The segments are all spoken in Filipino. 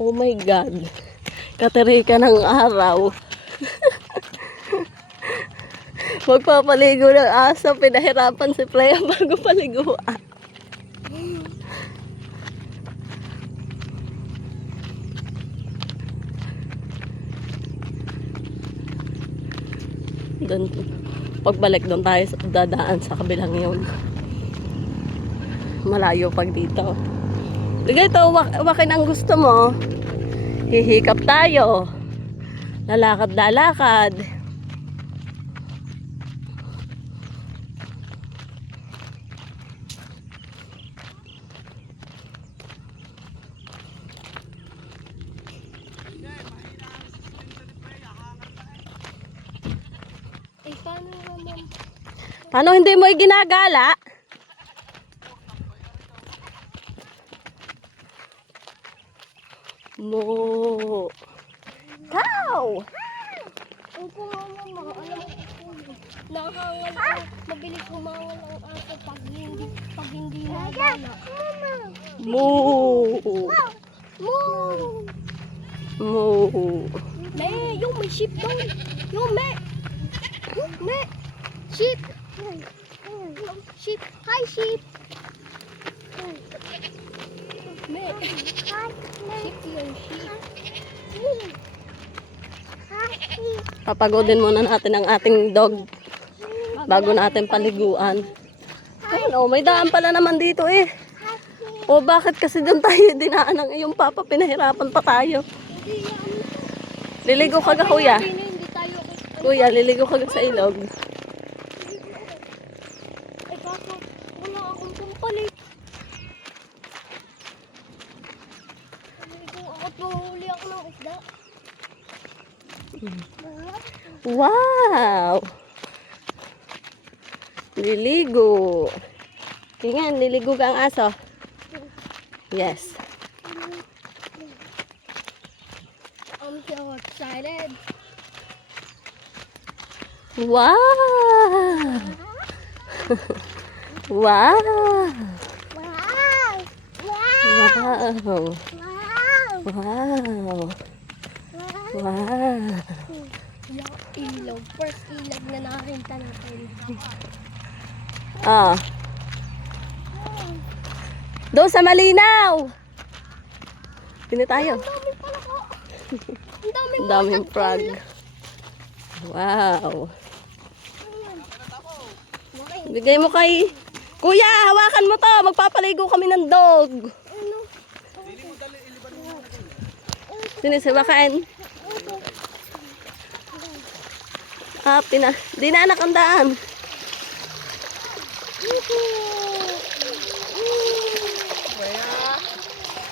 Oh my God. Katerika ng araw. Magpapaligo ng aso. Pinahirapan si Freya bago paliguan. Doon, pagbalik doon tayo dadaan sa kabilang yun. Malayo pag dito. Sige ito, wakin ang gusto mo. Hihikap tayo. Lalakad. Paano hindi mo ginagala? Mo. Cow! Opo nga mama, alam mo, nahangal ako, mabilis humangal ang aso pag hindi nagala. Mo. Mo. Yung may sheep doon. Yung sheep. Sheep. Hi, sheep. Sheep yung sheep. Papagodin muna natin ang ating dog bago natin paliguan. Ayun, may daan pala naman dito eh. O bakit kasi doon tayo dinaan ng iyong papa, pinahirapan pa tayo. Liligo ka ga kuya? Kuya, liligo ka ga sa ilog? Ay kaso, wala akong pampalit. Kung ako tuhuli ako ng isda. Wow! Liligo. Tingnan, liligo ka ang aso. Yes. I'm so excited. Wow! Wow! Wow! Wow! Wow! Wow! Wow! Ilog. First ilog na nakakita natin. Ah. Doon sa malinaw. Pili tayo. Ang dami pala ko. Ang daming frog. Wow. Bigay mo kay Kuya, hawakan mo to. Magpapaligo kami ng dog. Sinisiwakan. Ah, di na anak ang daan.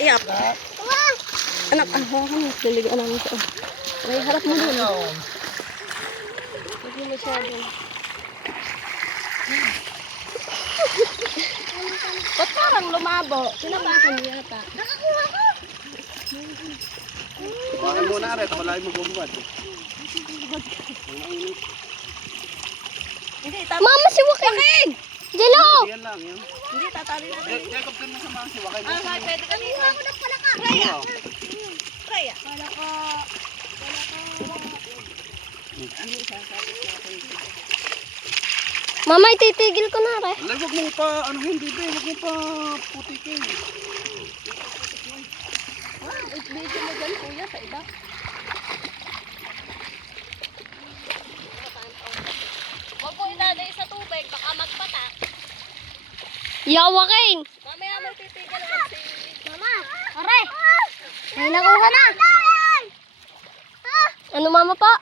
Iyap. Anak, hawakan mo. Liligaan namin siya. Ay, harap mo dun. Hindi masyado. Ba't parang lumabo? Tinabakan niya yata. Nakakuha ko! Bakit muna aret, ako lang magbubad. Hindi, tatali. Mama, si Waking! Dilo! Yan lang, yan. Hindi, tatali natin. Jacob ka na sa mga siwakay mo. Ah, pwede kanina. Ako na pala ka! Freya. Freya. Mama, ititigil ko na re. Wala, wag mo pa, ano hindi ba, wag mo pa putikin. Video mo dyan, kuya, sa iba. Huwag mo ilalay sa tubig, baka magpatak. Waking! Mamaya magtitigil ako si... Mama! Aray! May nakuha na! Ano mama pa?